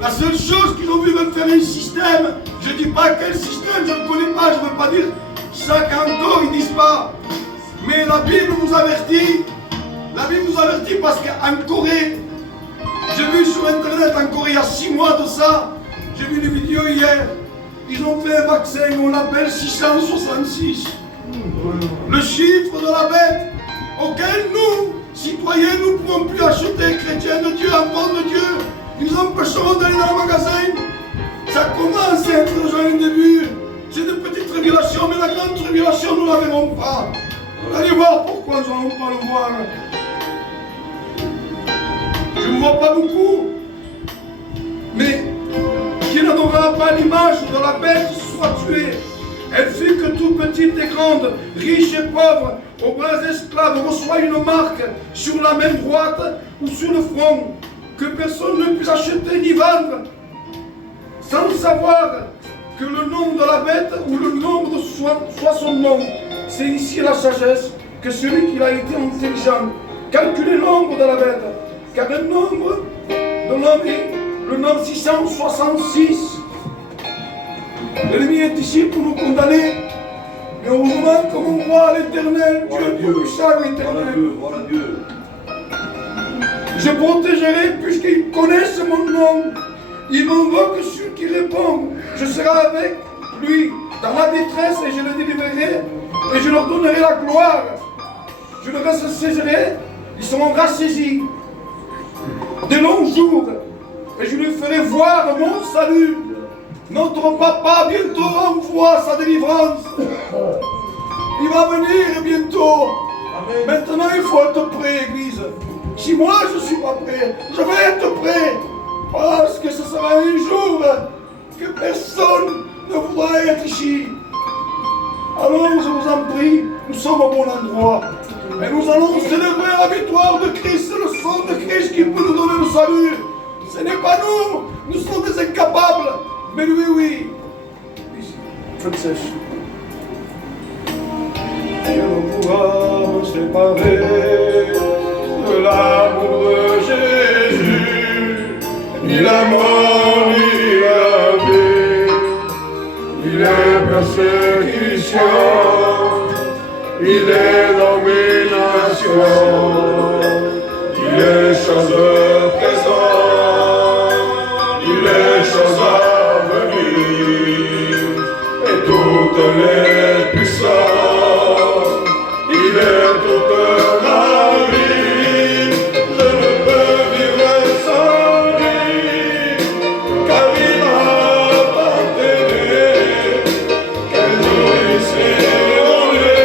La seule chose qu'ils ont vu veulent faire un système. Je ne dis pas quel système, je ne connais pas, je ne veux pas dire chaque canton, ils ne disent pas. Mais la Bible nous avertit. La Bible nous avertit parce qu'en Corée, j'ai vu sur internet en Corée il y a 6 mois de ça, j'ai vu une vidéo hier, ils ont fait un vaccin, on l'appelle 666. Le chiffre de la bête auquel nous, citoyens, nous ne pouvons plus acheter, chrétiens de Dieu, enfants de Dieu. Ils nous empêcheront d'aller dans le magasin. Ça commence à être déjà un début. C'est de petites révélations, mais la grande révélation, nous ne la verrons pas. Allez voir pourquoi nous n'allons pas le voir. Je ne vois pas beaucoup. n'aura pas l'image de la bête soit tuée. Elle fit que tout petite et grande, riche et pauvre, aux bras esclaves, reçoit une marque sur la main droite ou sur le front, que personne ne puisse acheter ni vendre, sans savoir que le nom de la bête ou le nombre soit son nom. C'est ici la sagesse, que celui qui a été intelligent calcule le nombre de la bête, car le nombre de l'homme est le nombre 666. L'ennemi est ici pour nous condamner, mais au moment comme on voit l'Éternel, Dieu puissant éternel. Voilà Dieu. Je protégerai puisqu'ils connaissent mon nom. Ils m'invoquent celui qui répond. Je serai avec lui dans la détresse et je le délivrerai et je leur donnerai la gloire. Je le rassasirai, ils seront rassaisis de longs jours et je lui ferai voir mon salut. Notre papa bientôt envoie sa délivrance. Il va venir bientôt. Amen. Maintenant il faut être prêt, Église. Si moi je ne suis pas prêt, je vais être prêt. Parce que ce sera un jour que personne ne voudra être ici. Alors je vous en prie, nous sommes au bon endroit. Et nous allons célébrer la victoire de Christ, le sang de Christ qui peut nous donner le salut. Ce n'est pas nous, nous sommes des incapables. Mais lui, oui. Faites sèche. Rien ne pourra me séparer de l'amour de Jésus. Ni la mort, ni la vie, ni les persécutions, il est domination, il est chose présente, il est chose à venir, et toutes les puissances, il est toute ma vie, je ne peux vivre sans lui, car il m'a tant aimé, quel jour il s'est donné.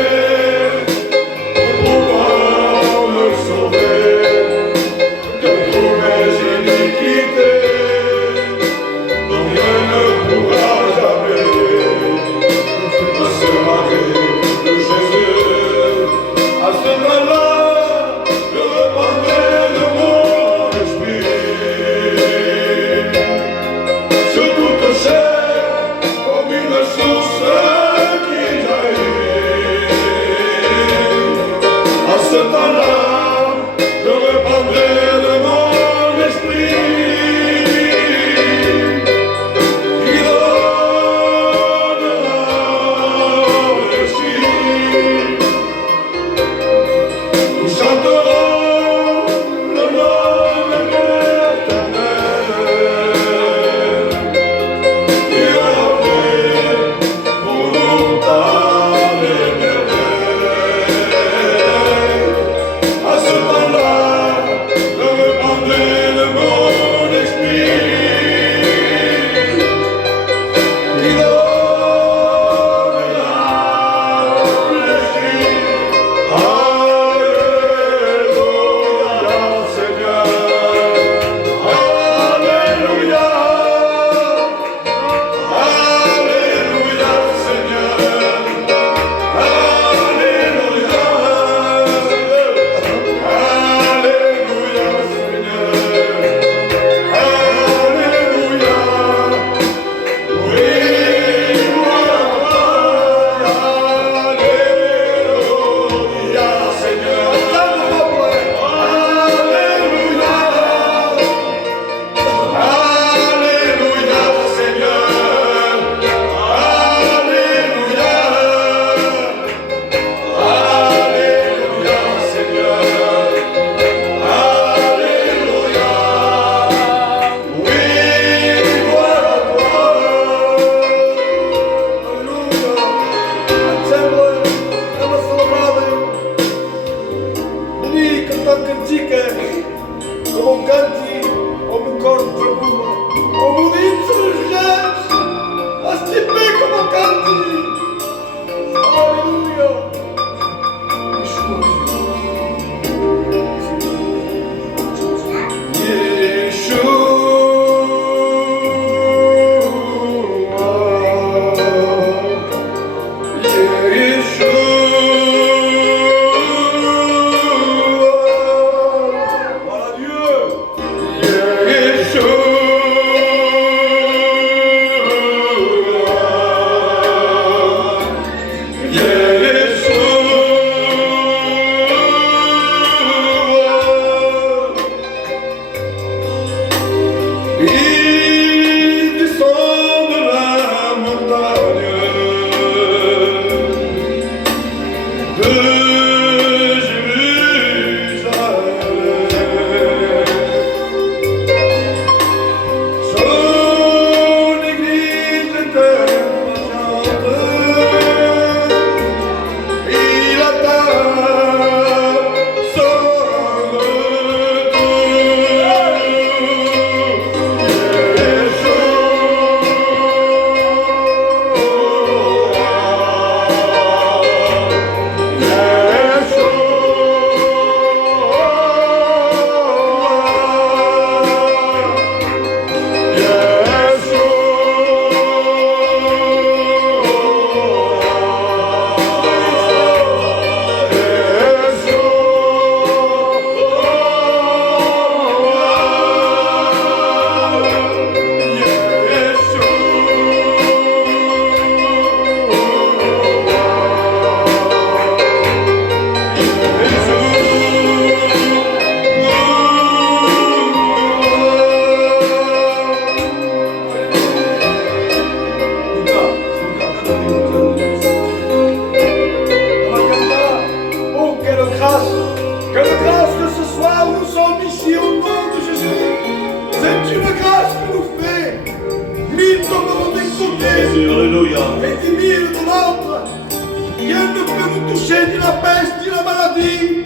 Rien ne peut nous toucher, ni la peste, ni la maladie.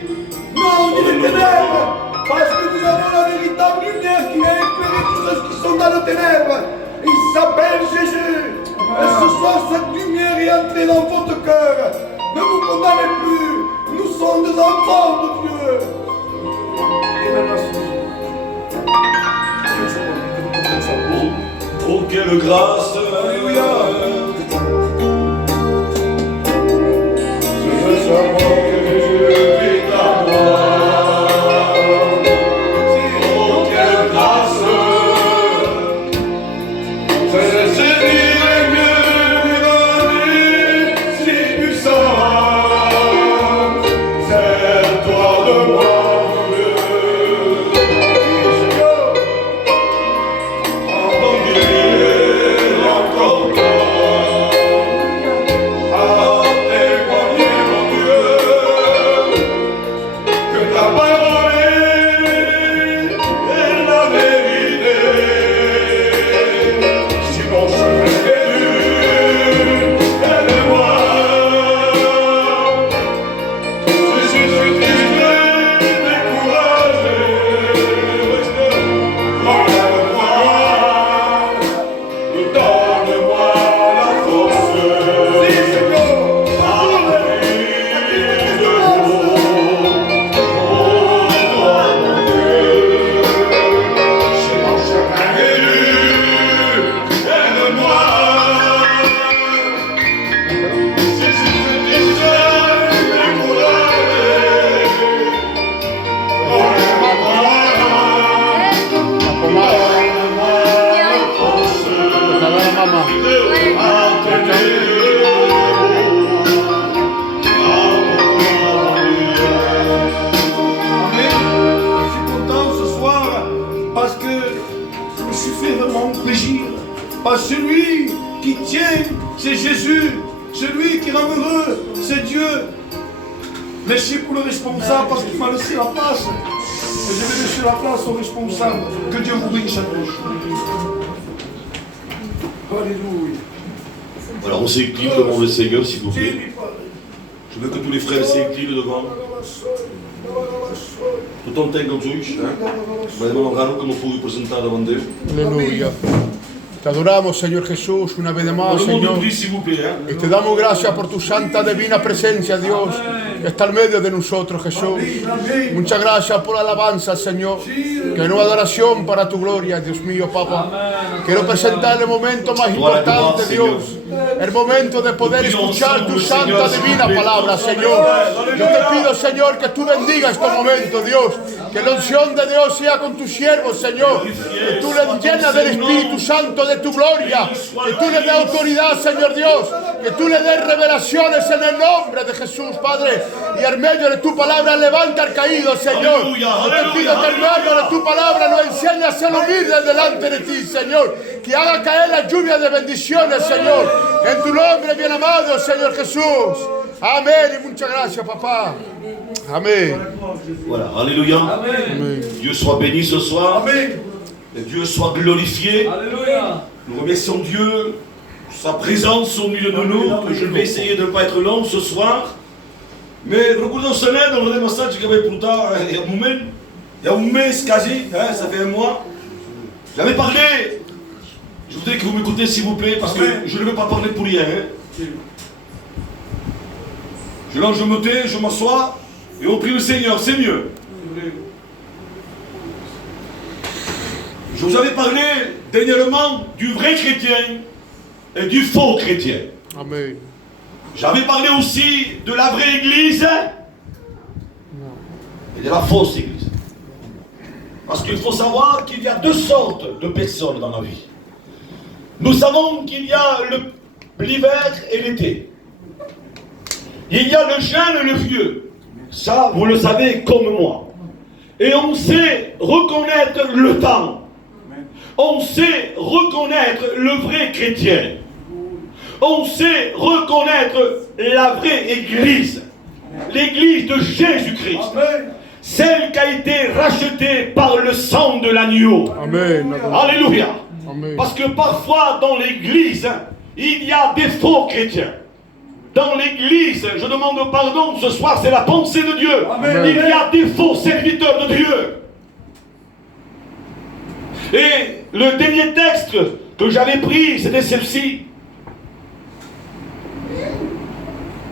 Non, ni les ténèbres. Parce que nous avons la véritable lumière qui a éclairé tous ceux qui sont dans les ténèbres. Il s'appelle Jésus. Et ce soir, cette lumière est entrée dans votre cœur. Ne vous condamnez plus. Nous sommes des enfants de Dieu. Oh, quelle grâce! Alléluia. Je veux savoir que Jésus est à moi. Oh, quelle grâce! C'est Jésus est mieux, si puissant. C'est toi de moi. Parce que celui qui tient, c'est Jésus. Celui qui rend heureux, c'est Dieu. Merci pour le responsable parce qu'il m'a laissé la place. Et je vais laisser la place au responsable. Que Dieu vous bénisse à tous. Alléluia. Alors on s'incline devant le Seigneur, s'il vous plaît. Je veux que tous les frères s'inclinent devant. Tout en tengo Jewish, mas hermano raro que no pude presentar devant Dieu. Aleluya. Te adoramos, Señor Jesús, una vez más, Tout le monde Señor. prie, s'il vous plaît. Y te damos gracias por tu santa divina presencia, Dios, que está en medio de nosotros, Jesús. Muchas gracias por la alabanza, Señor. Que no adoración para tu gloria, Dios mío, Papá. Quiero presentar el momento más importante, Dios. El momento de poder escuchar tu santa divina palabra, Señor. Yo te pido, Señor, que tú bendigas estos momentos, Dios. Que la unción de Dios sea con tus siervos, Señor. Que tú les llenas del Espíritu Santo de tu gloria. Que tú les des autoridad, Señor Dios. Que tú le des revelaciones en el nombre de Jesús, Padre. Y en medio de tu palabra levanta al caído, Señor. Yo te pido que en medio de tu palabra nos enseñes a ser humildes delante de ti, Señor. Que haga caer la lluvia de bendiciones, Señor. En tu nombre, bien amado, Señor Jesús. Amén. Y muchas gracias, papá. Amén. Voilà, alléluia. Amén. Dieu soit béni ce soir. Amen. Et Dieu soit glorifié. Alléluia. Nous remercions Dieu pour sa présence au milieu de nous. Je vais essayer de ne pas être long ce soir. Mais recordons cela dans le message que j'avais pour toi, il y a un mês quasi, ça fait un mois. J'avais parlé. Je voudrais que vous m'écoutez s'il vous plaît, parce que je ne veux pas parler pour rien. Je me tais, je m'assois, et on prie le Seigneur, c'est mieux. Je vous avais parlé dernièrement du vrai chrétien et du faux chrétien. Amén. J'avais parlé aussi de la vraie église et de la fausse église. Parce qu'il faut savoir qu'il y a deux sortes de personnes dans la vie. Nous savons qu'il y a l'hiver et l'été. Il y a le jeune et le vieux. Ça, vous le savez comme moi. Et on sait reconnaître le temps. On sait reconnaître le vrai chrétien. On sait reconnaître la vraie église. L'église de Jésus-Christ. Celle qui a été rachetée par le sang de l'agneau. Amén. Alléluia. Amén. Parce que parfois dans l'église, il y a des faux chrétiens. dans l'église, je demande pardon ce soir, c'est la pensée de Dieu. Amen. Il y a des faux serviteurs de Dieu. Et le dernier texte que j'avais pris, c'était celle-ci.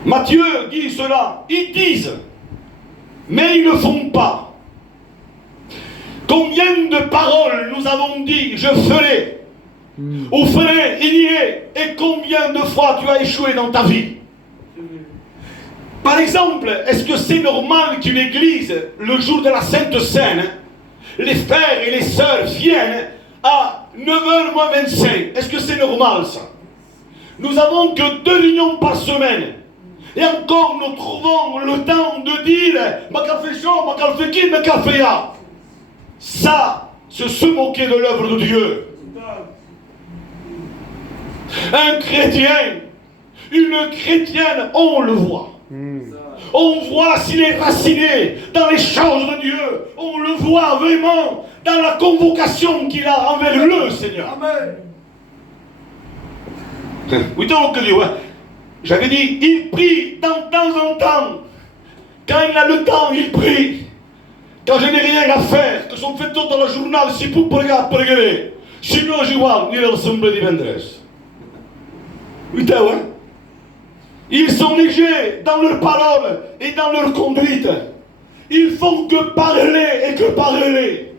Matthieu dit cela. Ils disent, mais ils ne font pas. Combien de paroles nous avons dit, je ferai, ou ferai, il y est, et combien de fois tu as échoué dans ta vie? Par exemple, est-ce que c'est normal qu'une église, le jour de la Sainte Seine, les frères et les sœurs viennent à 9h moins 25? Est-ce que c'est normal ça? Nous avons que 2 réunions par semaine. Et encore nous trouvons le temps de dire ma café chaud, ma café qui, ma café là. Ça, c'est se moquer de l'œuvre de Dieu. Un chrétien, une chrétienne, on le voit. On voit s'il est raciné dans les choses de Dieu. On le voit vraiment dans la convocation qu'il a envers le Seigneur. Amen. Oui, donc, j'avais dit, il prie de temps en temps. Quand il a le temps, il prie. Quand je n'ai rien à faire, que son fait tout dans le journal, si pour pregare. Sinon, je vois, ni l'assemblée de vendredi. Oui, ouais. Ils sont légers dans leurs paroles et dans leur conduite. Ils font que parler et que parler.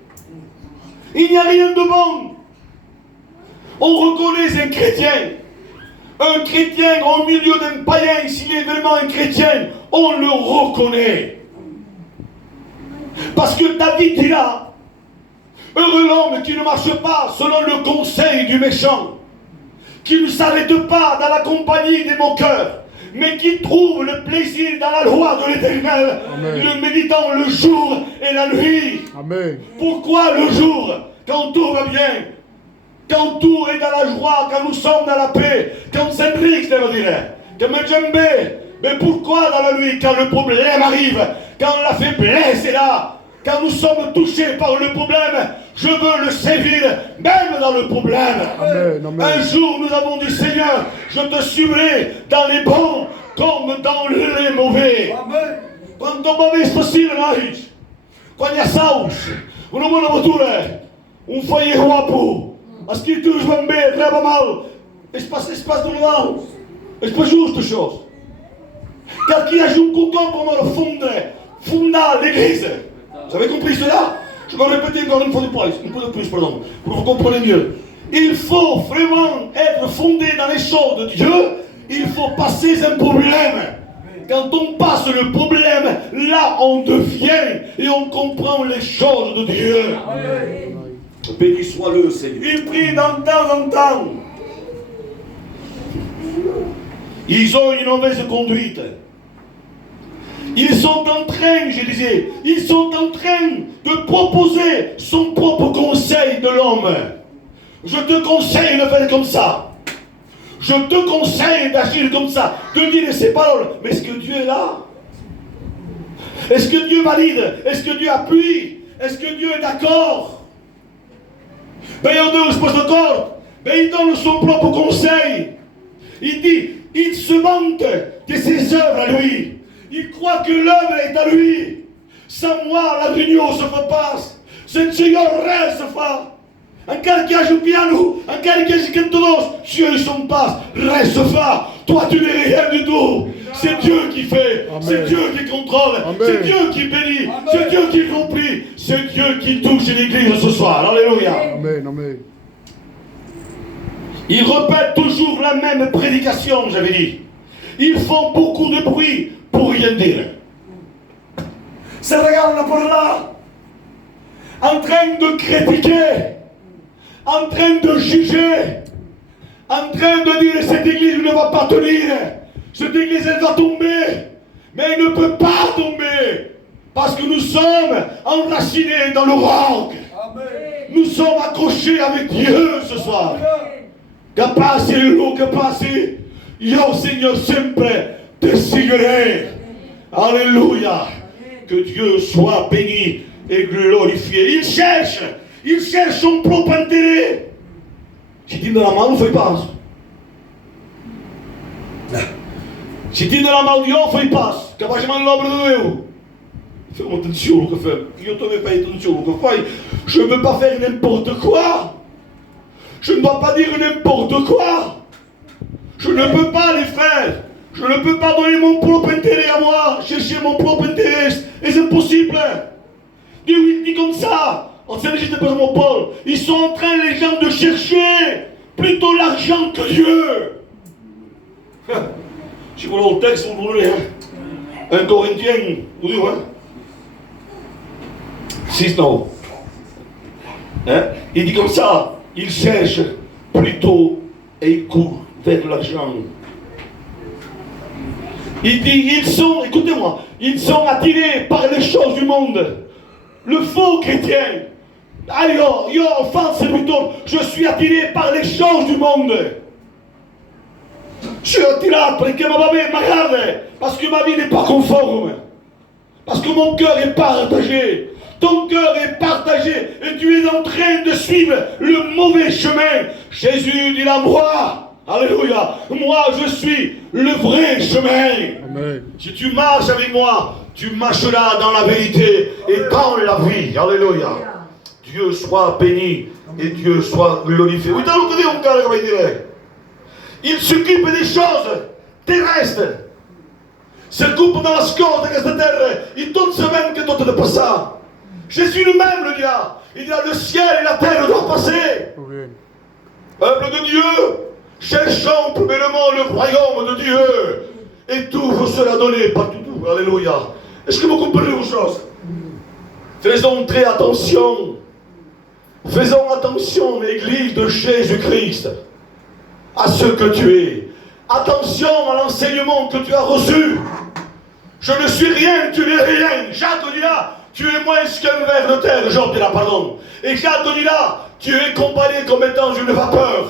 Il n'y a rien de bon. On reconnaît un chrétien. Un chrétien au milieu d'un païen, s'il est vraiment un chrétien, on le reconnaît. Parce que David dit là, heureux l'homme qui ne marche pas selon le conseil du méchant, qui ne s'arrête pas dans la compagnie des moqueurs, mais qui trouve le plaisir dans la loi de l'Éternel, le méditant le jour et la nuit. Amen. Pourquoi le jour, quand tout va bien, quand tout est dans la joie, quand nous sommes dans la paix, quand c'est riche, je dirais, que me djembé, mais pourquoi dans la nuit, quand le problème arrive, quand la faiblesse est là, quand nous sommes touchés par le problème, je veux le servir même dans le problème. Amen, amen. Un jour, nous avons dit, Seigneur, je te suivrai dans les bons comme dans les mauvais. Amen. Quando mauvais facile, nós. Quando é saus, o nome da motura, foyer guapo. As escrituras vão bem, leva mal. Espaço de mal. C'est pas juste chose. Car qui a joué un concombre pour fonder l'église. Vous avez compris cela? Je vais répéter encore une fois de plus, pardon, pour que vous compreniez mieux. Il faut vraiment être fondé dans les choses de Dieu. Il faut passer un problème. Quand on passe le problème, là on devient et on comprend les choses de Dieu. Béni soit le Seigneur. Il prie de temps en temps. Ils ont une mauvaise conduite. Ils sont en train, je disais, ils sont en train de proposer son propre conseil de l'homme. Je te conseille de faire comme ça. Je te conseille d'agir comme ça, de dire ces paroles. Mais est-ce que Dieu est là? Est-ce que Dieu valide? Est-ce que Dieu appuie? Est-ce que Dieu est d'accord? Ben Dieu se pose d'accord. Ben il donne son propre conseil. Il dit, il se vante de ses œuvres à lui. Il croit que l'œuvre est à lui. Sans moi, la réunion se fait pas. Sem Senhor, rien se fait. Aquele que haja o piano, aquele que haja cantadores, se eles sont pas, rien se fait. Toi, tu n'es rien du tout. C'est Dieu qui fait. Amen. C'est Dieu qui contrôle. Amen. C'est Dieu qui bénit. Amen. C'est Dieu qui remplit. C'est Dieu qui touche l'église ce soir. Alléluia. Amen, amen. Ils répètent toujours la même prédication, j'avais dit. Ils font beaucoup de bruit pour rien dire. Se regardent par là, en train de critiquer, en train de juger, en train de dire cette église ne va pas tenir, cette église elle va tomber, mais elle ne peut pas tomber, parce que nous sommes enracinés dans le roc. Amen. Nous sommes accrochés avec Dieu ce soir. Capace lo capace, io Seigneur sempre te seguiré. Alléluia. Que Dieu soit béni et glorifié. Il cherche son propre intérêt. Si tu me la main, ne fais pas. Se ti della mal di Dio, fai passo, che facciamo l'opera di Dio. Fais attention au que fais. Je te fais attention au que fais. Je ne veux pas faire n'importe quoi. Je ne dois pas dire n'importe quoi. Je ne peux pas, les frères. Je ne peux pas donner mon propre intérêt à moi, chercher mon propre intérêt. Et c'est possible. Dieu il dit comme ça. En Saint-Régis de Paul, ils sont en train, les gens, de chercher plutôt l'argent que Dieu. Si vous voulez le texte, vous voulez, hein. 1 Corinthiens, vous dites, hein. 6, non. Hein? Il dit comme ça, ils cherchent plutôt et ils courent vers l'argent. Il dit, ils sont, écoutez-moi, ils sont attirés par les choses du monde. Le faux chrétien. Alors, enfin, c'est plutôt, je suis attiré par les choses du monde. Je suis attiré parce que ma vie regarde, parce que ma vie n'est pas conforme. Parce que mon cœur est partagé. Ton cœur est partagé et tu es en train de suivre le mauvais chemin. Jésus dit à moi, alléluia, moi je suis le vrai chemin. Amen. Si tu marches avec moi, tu marcheras dans la vérité et dans la vie. Alléluia. Dieu soit béni et Dieu soit glorifié. Oui, t'as l'autre dit, mon cœur, comme il dirait. Il s'occupe des choses terrestres. S'occupe dans la scorte de cette terre. Il donne ce même que d'autres ne passent ça. Jésus lui-même le dira. Il dira, le ciel et la terre doivent passer. Peuple de Dieu, cherchons premièrement le royaume de Dieu. Et tout vous sera donné par tout. Alléluia. Est-ce que vous comprenez vos choses? Faisons très attention. Faisons attention, l'Église de Jésus-Christ, à ce que tu es. Attention à l'enseignement que tu as reçu. Je ne suis rien, tu n'es rien. Jacques dira, tu es moins qu'un ver de terre. Job dira, pardon. Et Jacques dira, tu es comparé comme étant une vapeur.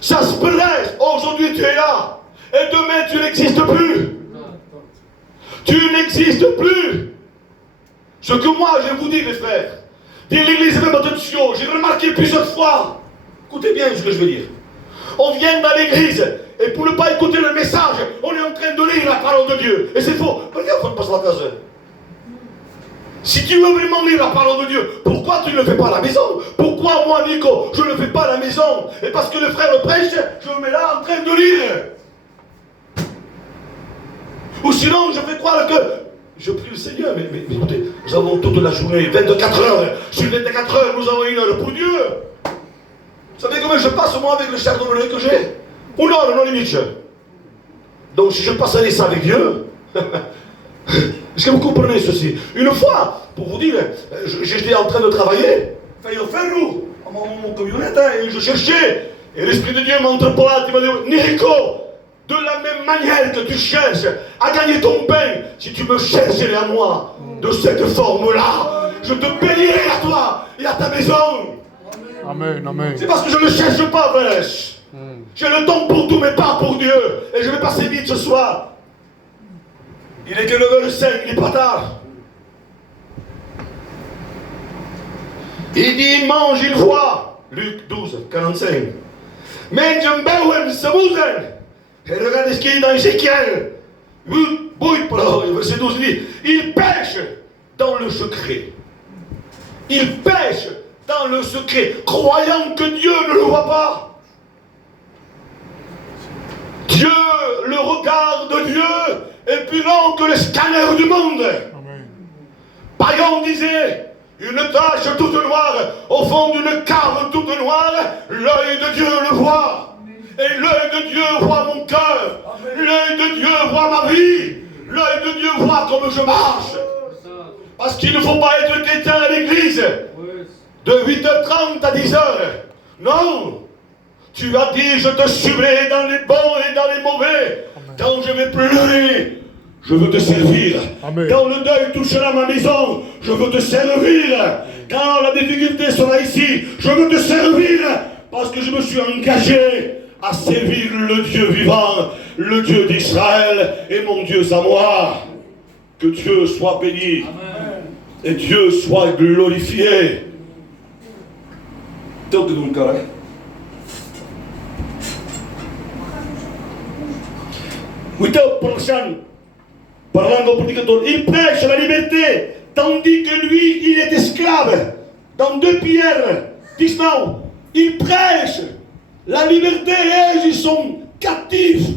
Ça se presse. Aujourd'hui tu es là. Et demain tu n'existes plus. Tu n'existes plus. Ce que moi je vous dis, les frères, dire l'église même attention, j'ai remarqué plusieurs fois. Écoutez bien ce que je veux dire. On vient dans l'église et pour ne pas écouter le message, on est en train de lire la parole de Dieu. Et c'est faux. Regarde, on passe la case. Si tu veux vraiment lire la parole de Dieu, pourquoi tu ne le fais pas à la maison? Pourquoi moi, Nico, je ne le fais pas à la maison? Et parce que le frère le prêche, je me mets là en train de lire. Ou sinon, je fais croire que je prie le Seigneur. Mais écoutez, nous avons toute la journée, 24 heures. Sur 24 heures, nous avons 1 heure pour Dieu. Vous savez combien je passe moi avec le chardonnay que j'ai? 1 heure, non limite. Donc si je passerais ça avec Dieu, est-ce que vous comprenez ceci? Une fois, pour vous dire, j'étais en train de travailler, failli faire nous, à mon camionnette, et je cherchais, et l'Esprit de Dieu m'interpella, il m'a dit, Nico, de la même manière que tu cherches à gagner ton pain, si tu me chercherais à moi, de cette forme-là, je te bénirai à toi et à ta maison. Amen, amen. C'est parce que je ne cherche pas, frère. J'ai le temps pour tout, mais pas pour Dieu. Et je vais passer vite ce soir. Il est que 9h05, il n'est pas tard. Il dit, il mange, il voit. Luc 12, 45. Mais Jambouem se bouge. Et regardez ce qu'il dit dans Ézéchiel. Verset 12, il dit, il pêche dans le secret. Il pêche dans le secret, croyant que Dieu ne le voit pas. Dieu, le regard de Dieu est plus long que le scanner du monde. Amen. Pagan disait, une tache toute noire au fond d'une cave toute noire, l'œil de Dieu le voit. Et l'œil de Dieu voit mon cœur. L'œil de Dieu voit ma vie. L'œil de Dieu voit comme je marche. Parce qu'il ne faut pas être chrétien à l'église de 8h30 à 10h. Non. Tu as dit, je te suivrai dans les bons et dans les mauvais. Amen. Quand je vais pleurer, je veux te servir. Amen. Quand le deuil touchera ma maison, je veux te servir. Quand la difficulté sera ici, je veux te servir. Parce que je me suis engagé à servir le Dieu vivant, le Dieu d'Israël et mon Dieu à moi. Que Dieu soit béni. Amen. Et Dieu soit glorifié. Donc, Cuidado, parlant au prédicateur, il prêche la liberté, tandis que lui, il est esclave. Dans 2 Pierre 19, il prêche la liberté et ils sont captifs.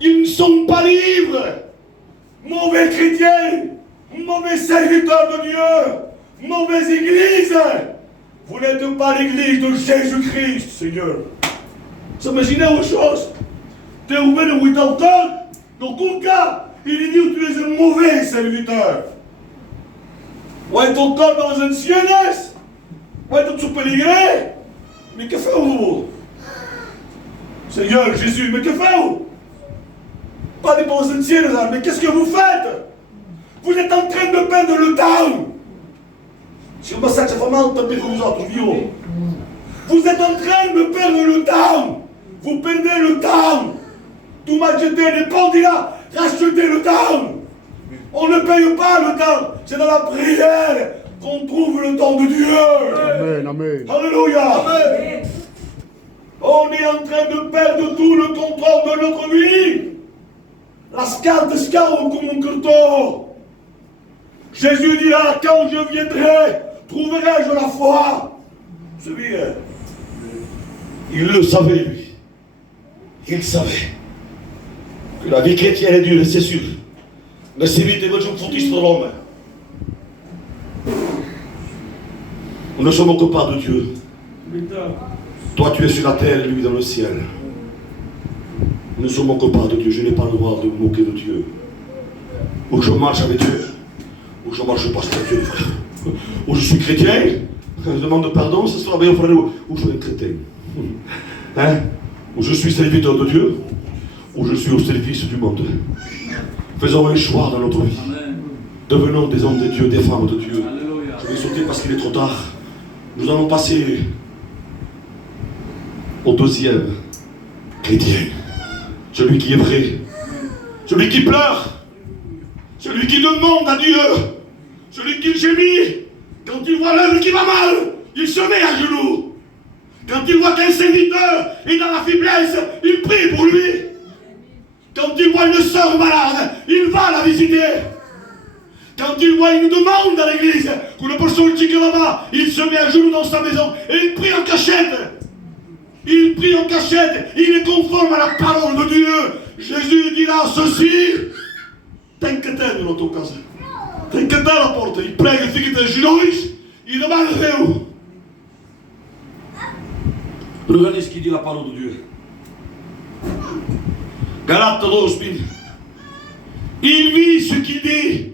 Ils ne sont pas libres. Mauvais chrétiens, mauvais serviteurs de Dieu, mauvaise église. Vous n'êtes pas l'église de Jésus-Christ, Seigneur. Vous imaginez autre chose? Tu es ouvert de 80 ans, dans aucun cas, il dit que tu es un mauvais serviteur. Ou est encore dans une anciennes, ou est tu péligré. Mais que faites-vous? Seigneur Jésus, mais que faites-vous? Pas des bons anciennes, mais qu'est-ce que vous faites? Vous êtes en train de perdre le temps. Si on me sait que ça fait mal, tant pis pour vous autres, vieux. Vous êtes en train de perdre le temps. Vous perdez le temps. Tout m'a jeté les portes là, rachetez le temps. On ne paye pas le temps. C'est dans la prière qu'on trouve le temps de Dieu. Amen, amen. Alléluia. Amen. On est en train de perdre tout le contrôle de notre vie. La scale de scale comme un couteau. Jésus dira, quand je viendrai, trouverai-je la foi? C'est bien. Il le savait, lui. Il savait que la vie chrétienne est dure, c'est sûr. Mais c'est vite que je foutisse de l'homme. Nous ne sommes que pas de Dieu. Toi, tu es sur la terre, lui dans le ciel. Nous ne sommes que pas de Dieu. Je n'ai pas le droit de me moquer de Dieu. Ou je marche avec Dieu, ou je marche pas avec Dieu, frère. Ou je suis chrétien, quand je demande pardon, ce sera bien, frère, ou je suis un chrétien. Hein? Ou je suis serviteur de Dieu, ou je suis au service du monde. Faisons un choix dans notre vie. Devenons des hommes de Dieu, des femmes de Dieu. Je vais sauter parce qu'il est trop tard. Nous allons passer au 2e chrétien. Celui qui est vrai. Celui qui pleure. Celui qui demande à Dieu. Celui qui gémit. Quand il voit l'œuvre qui va mal, il se met à genoux. Quand il voit qu'un serviteur est dans la faiblesse, il prie pour lui. Quand il voit une sœur malade, il va la visiter. Quand il voit une demande à l'église, qu'une personne qui est là-bas, il se met à genoux dans sa maison et il prie en cachette. Il prie en cachette, il est conforme à la parole de Dieu. Jésus dira ceci. T'inquiète dans ton cas. T'inquiète à la porte. Il prie que tu es genoux, il demande où. Regardez ce qu'il dit la parole de Dieu. Galates 12, il vit ce qu'il dit.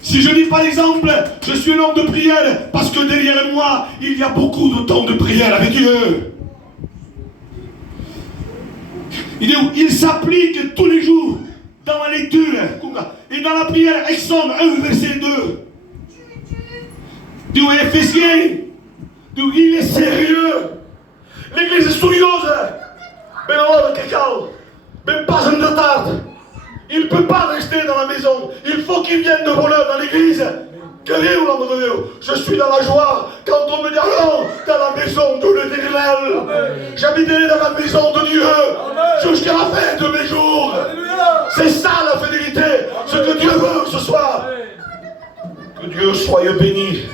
Si je dis par exemple, je suis un homme de prière, parce que derrière moi, il y a beaucoup de temps de prière avec Dieu. Il s'applique tous les jours dans la lecture et dans la prière. Exode 1, verset 2. Dieu est Éphésiens. Il est sérieux. L'église est studieuse. Mais alors, quelqu'un, même pas un retard. Il ne peut pas rester dans la maison. Il faut qu'il vienne de bonheur dans l'église. Que Dieu, l'homme de Dieu. Je suis dans la joie quand on me dit allons dans la maison de l'Éternel. J'habiterai dans la maison de Dieu jusqu'à la fin de mes jours. C'est ça la fidélité. Ce que Dieu veut ce soir. Que Dieu soit béni.